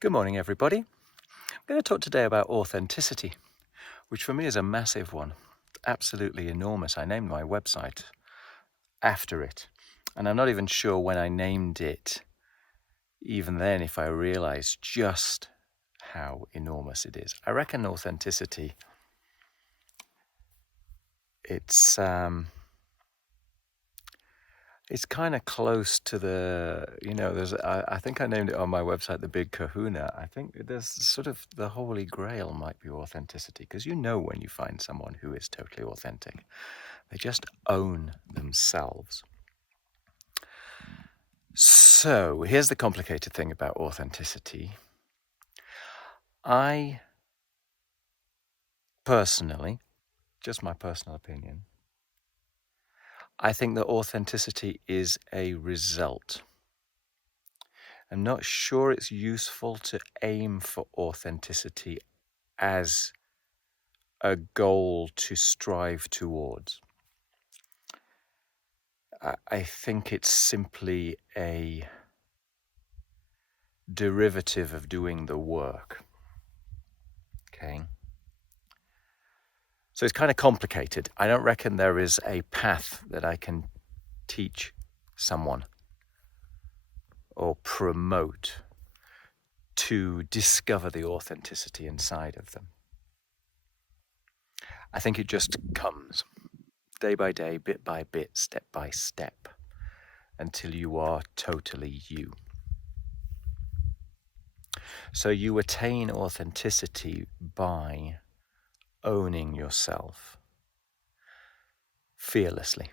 Good morning, everybody. I'm going to talk today about authenticity, which for me is a massive one, absolutely enormous. I named my website after it, and I'm not even sure when I named it, even then, if I realized just how enormous it is. I reckon authenticity, it's kind of close to I think I named it on my website the Big Kahuna. I think there's sort of the holy grail might be authenticity, because when you find someone who is totally authentic, they just own themselves. So here's the complicated thing about authenticity. I personally, just my personal opinion, I think that authenticity is a result. I'm not sure it's useful to aim for authenticity as a goal to strive towards. I think it's simply a derivative of doing the work. Okay. So it's kind of complicated. I don't reckon there is a path that I can teach someone or promote to discover the authenticity inside of them. I think it just comes day by day, bit by bit, step by step, until you are totally you. So you attain authenticity by owning yourself fearlessly,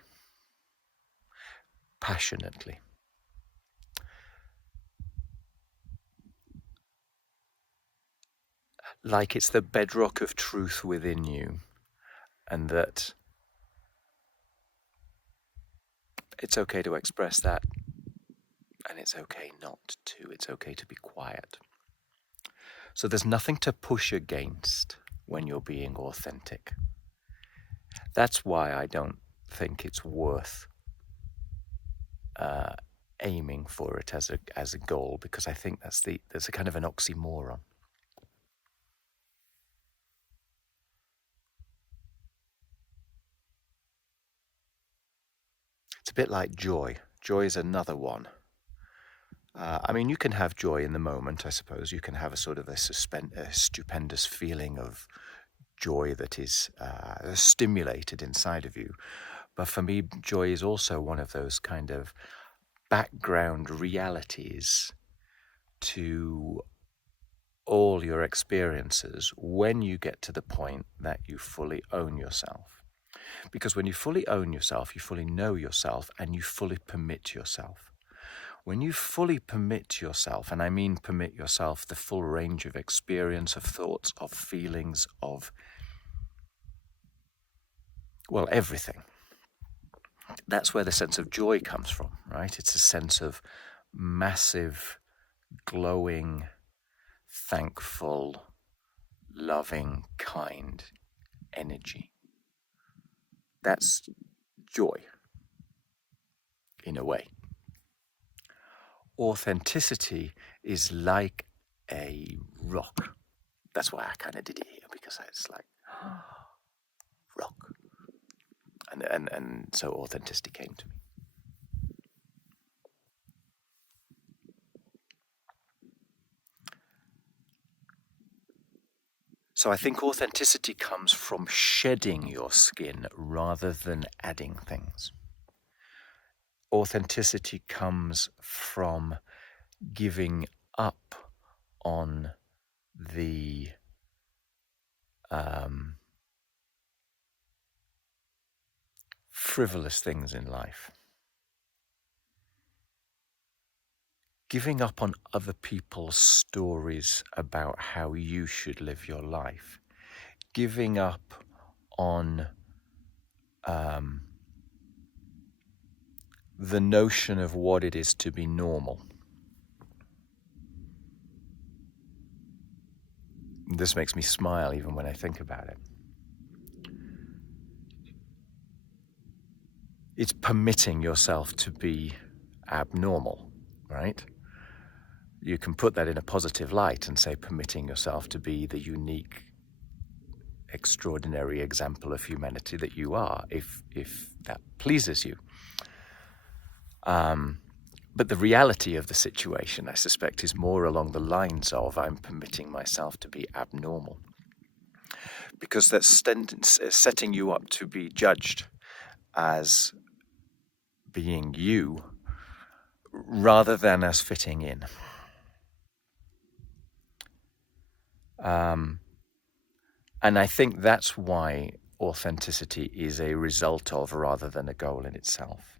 passionately. Like it's the bedrock of truth within you, and that it's okay to express that, and it's okay not to. It's okay to be quiet. So there's nothing to push against when you're being authentic. That's why I don't think it's worth aiming for it as a goal, because I think there's a kind of an oxymoron. It's a bit like joy. Joy is another one. You can have joy in the moment, I suppose. You can have a sort of a stupendous feeling of joy that is stimulated inside of you. But for me, joy is also one of those kind of background realities to all your experiences when you get to the point that you fully own yourself. Because when you fully own yourself, you fully know yourself, and you fully permit yourself. When you fully permit yourself, and I mean permit yourself the full range of experience, of thoughts, of feelings, of, everything. That's where the sense of joy comes from, right? It's a sense of massive, glowing, thankful, loving, kind energy. That's joy, in a way. Authenticity is like a rock. That's why I kind of did it here, because it's like rock, and so authenticity came to me. So I think authenticity comes from shedding your skin rather than adding things. Authenticity comes from giving up on the frivolous things in life. Giving up on other people's stories about how you should live your life. Giving up on the notion of what it is to be normal. This makes me smile even when I think about it. It's permitting yourself to be abnormal, right? You can put that in a positive light and say permitting yourself to be the unique, extraordinary example of humanity that you are, if that pleases you. But the reality of the situation, I suspect, is more along the lines of I'm permitting myself to be abnormal. Because that's setting you up to be judged as being you rather than as fitting in. And I think that's why authenticity is a result of rather than a goal in itself.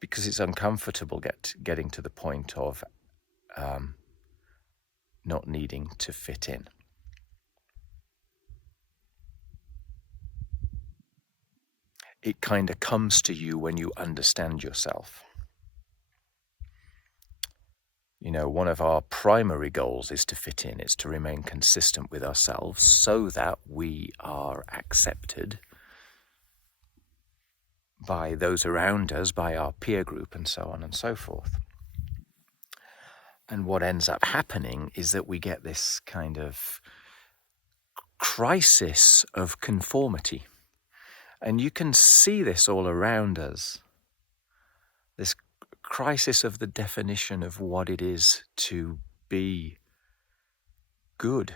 Because it's uncomfortable getting to the point of not needing to fit in. It kind of comes to you when you understand yourself. You know, one of our primary goals is to fit in. It's to remain consistent with ourselves so that we are accepted by those around us, by our peer group, and so on and so forth. And what ends up happening is that we get this kind of crisis of conformity. And you can see this all around us. This crisis of the definition of what it is to be good.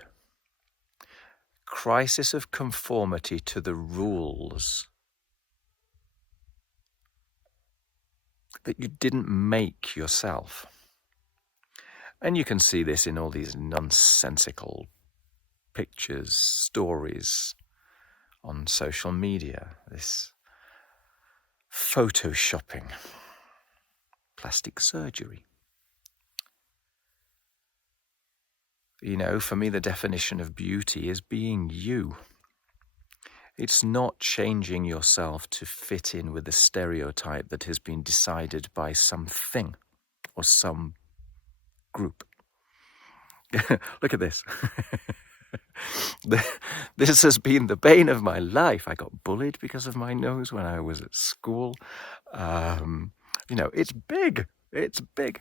Crisis of conformity to the rules that you didn't make yourself. And you can see this in all these nonsensical pictures, stories on social media, this photoshopping, plastic surgery. You know, for me, the definition of beauty is being you. It's not changing yourself to fit in with the stereotype that has been decided by something or some group. Look at this. This has been the bane of my life. I got bullied because of my nose when I was at school. You know, it's big. It's big.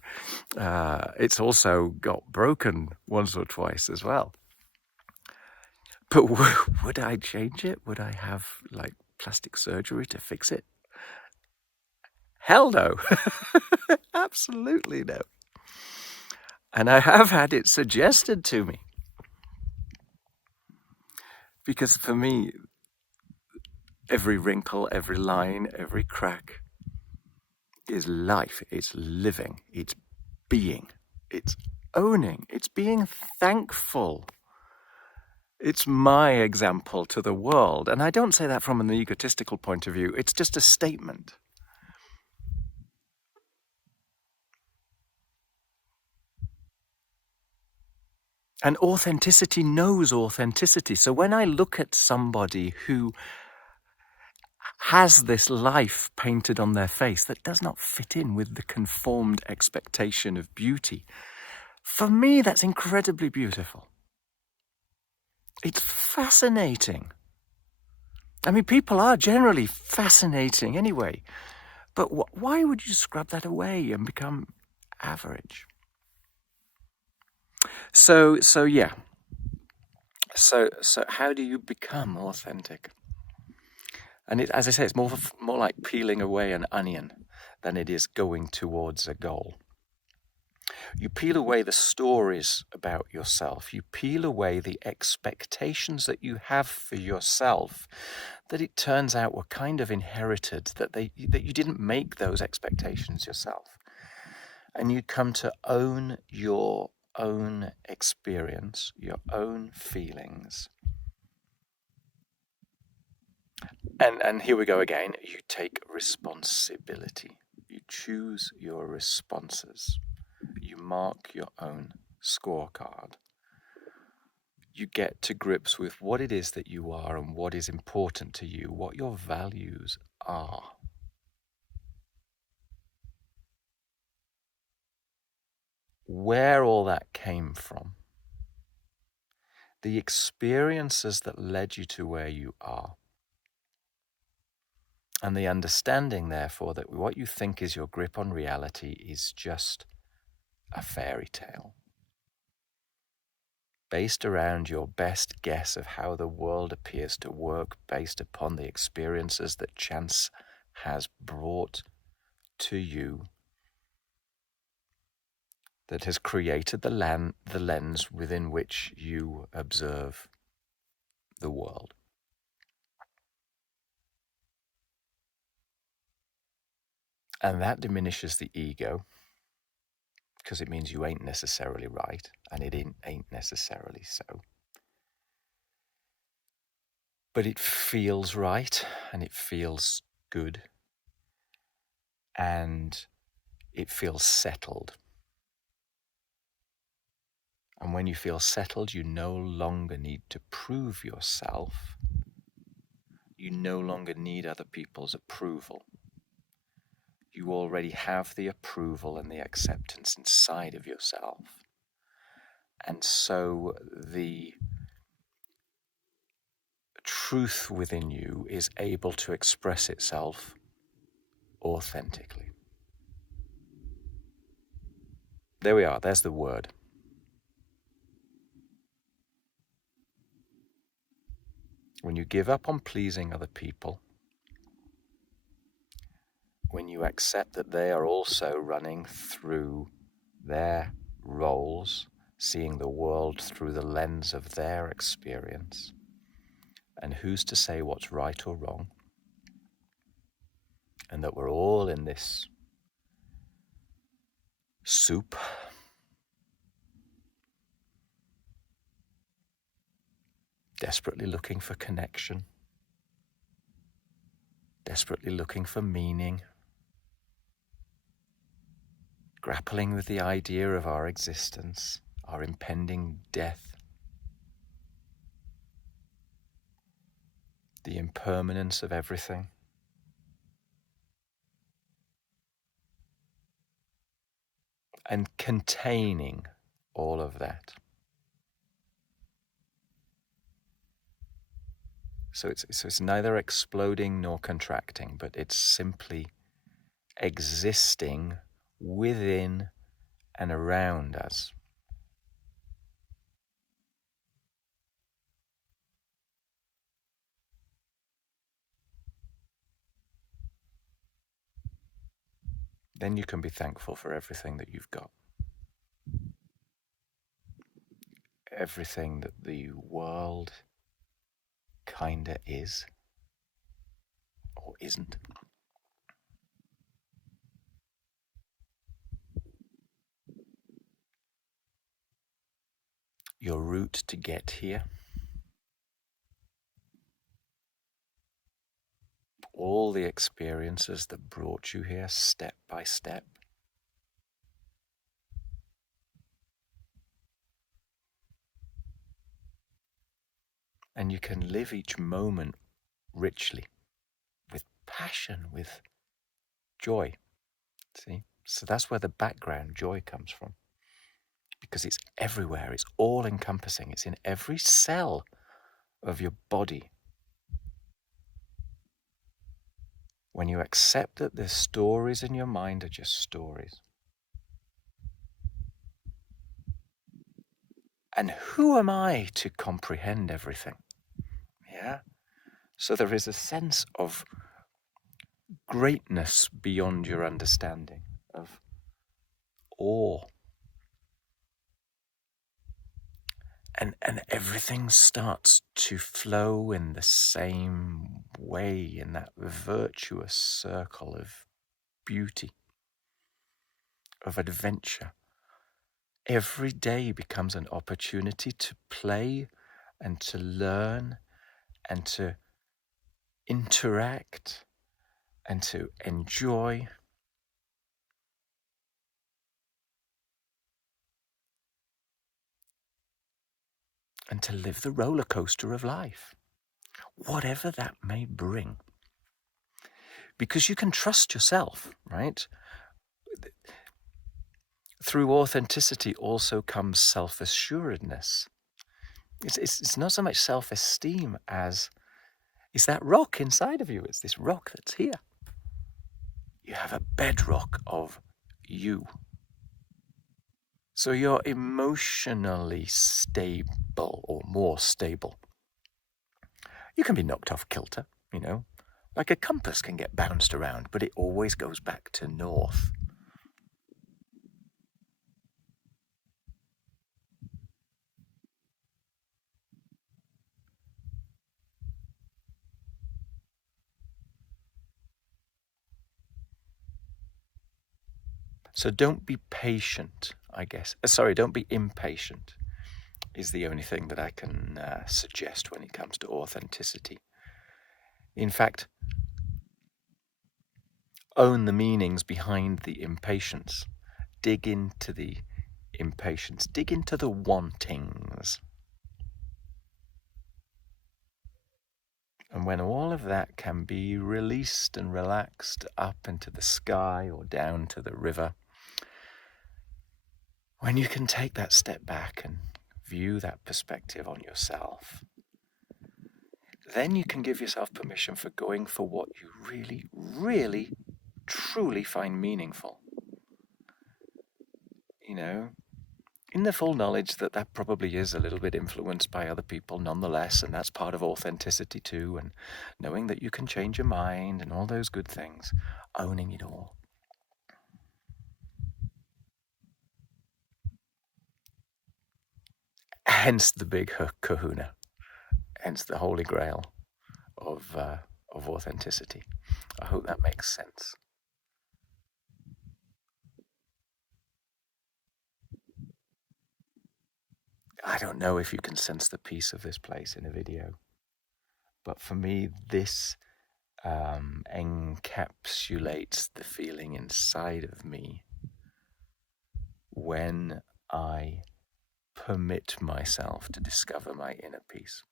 It's also got broken once or twice as well. But would I change it? Would I have like plastic surgery to fix it? Hell no. Absolutely no. And I have had it suggested to me. Because for me, every wrinkle, every line, every crack is life. It's living. It's being. It's owning. It's being thankful. It's my example to the world. And I don't say that from an egotistical point of view. It's just a statement. And authenticity knows authenticity. So when I look at somebody who has this life painted on their face that does not fit in with the conformed expectation of beauty, for me, that's incredibly beautiful. It's fascinating. I mean, people are generally fascinating anyway. But why would you scrub that away and become average? So yeah. So how do you become authentic? And as I say, it's more like peeling away an onion than it is going towards a goal. You peel away the stories about yourself. You peel away the expectations that you have for yourself that it turns out were kind of inherited, that you didn't make those expectations yourself. And you come to own your own experience, your own feelings. And here we go again. You take responsibility. You choose your responses. You mark your own scorecard. You get to grips with what it is that you are and what is important to you, what your values are. Where all that came from. The experiences that led you to where you are. And the understanding, therefore, that what you think is your grip on reality is just a fairy tale based around your best guess of how the world appears to work based upon the experiences that chance has brought to you, that has created the lens within which you observe the world. And that diminishes the ego, because it means you ain't necessarily right, and it ain't necessarily so. But it feels right, and it feels good, and it feels settled. And when you feel settled, you no longer need to prove yourself. You no longer need other people's approval. You already have the approval and the acceptance inside of yourself. And so the truth within you is able to express itself authentically. There we are, there's the word. When you give up on pleasing other people, when you accept that they are also running through their roles, seeing the world through the lens of their experience, and who's to say what's right or wrong, and that we're all in this soup, desperately looking for connection, desperately looking for meaning, grappling with the idea of our existence, our impending death, the impermanence of everything. And containing all of that. So it's neither exploding nor contracting, but it's simply existing within and around us. Then you can be thankful for everything that you've got. Everything that the world kinda is or isn't. Your route to get here, all the experiences that brought you here step by step. And you can live each moment richly, with passion, with joy. See? So that's where the background joy comes from. Because it's everywhere, it's all encompassing, it's in every cell of your body. When you accept that the stories in your mind are just stories. And who am I to comprehend everything? Yeah? So there is a sense of greatness beyond your understanding, of awe. And everything starts to flow in the same way, in that virtuous circle of beauty, of adventure. Every day becomes an opportunity to play and to learn and to interact and to enjoy. And to live the roller coaster of life, whatever that may bring. Because you can trust yourself, right? Through authenticity also comes self-assuredness. It's not so much self-esteem as it's that rock inside of you. It's this rock that's here. You have a bedrock of you. So you're emotionally stable or more stable. You can be knocked off kilter, like a compass can get bounced around, but it always goes back to north. So don't be patient, I guess. Sorry, don't be impatient is the only thing that I can suggest when it comes to authenticity. In fact, own the meanings behind the impatience. Dig into the impatience. Dig into the wantings. And when all of that can be released and relaxed up into the sky or down to the river, when you can take that step back and view that perspective on yourself, then you can give yourself permission for going for what you really, really, truly find meaningful. In the full knowledge that that probably is a little bit influenced by other people nonetheless, and that's part of authenticity too, and knowing that you can change your mind and all those good things, owning it all. Hence the big Kahuna, hence the holy grail of authenticity. I hope that makes sense. I don't know if you can sense the peace of this place in a video, but for me, this encapsulates the feeling inside of me when I permit myself to discover my inner peace.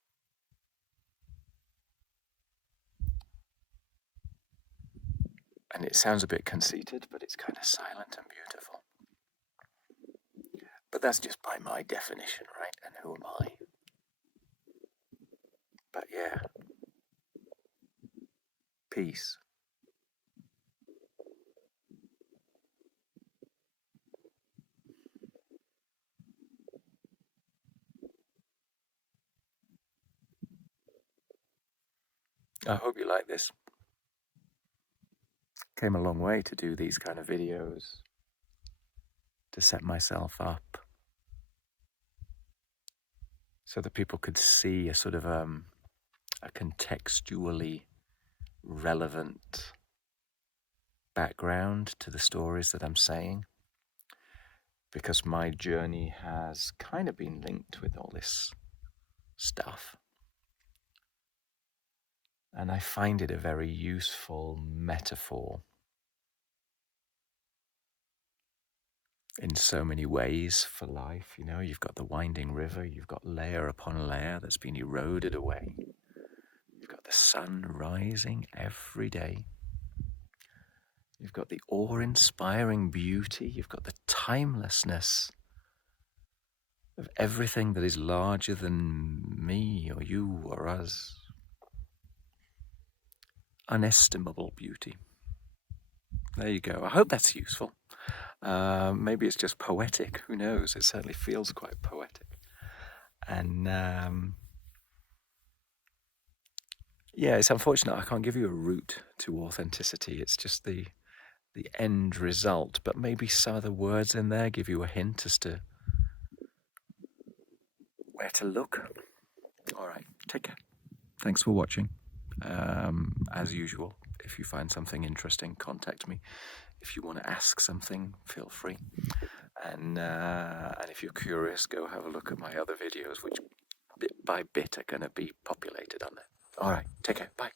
And it sounds a bit conceited, but it's kind of silent and beautiful. But that's just by my definition, right? And who am I? But yeah, peace. I hope you like this. Came a long way to do these kind of videos, to set myself up so that people could see a sort of a contextually relevant background to the stories that I'm saying, because my journey has kind of been linked with all this stuff. And I find it a very useful metaphor in so many ways for life. You've got the winding river, you've got layer upon layer that's been eroded away. You've got the sun rising every day. You've got the awe-inspiring beauty. You've got the timelessness of everything that is larger than me or you or us. Unestimable beauty. There you go. I hope that's useful. Maybe it's just poetic. Who knows? It certainly feels quite poetic. And yeah, it's unfortunate I can't give you a route to authenticity. It's just the end result. But maybe some of the words in there give you a hint as to where to look. All right, take care. Thanks for watching. As usual, if you find something interesting, contact me. If you want to ask something, feel free. And if you're curious, go have a look at my other videos, which bit by bit are going to be populated on there. All right, take care. Bye.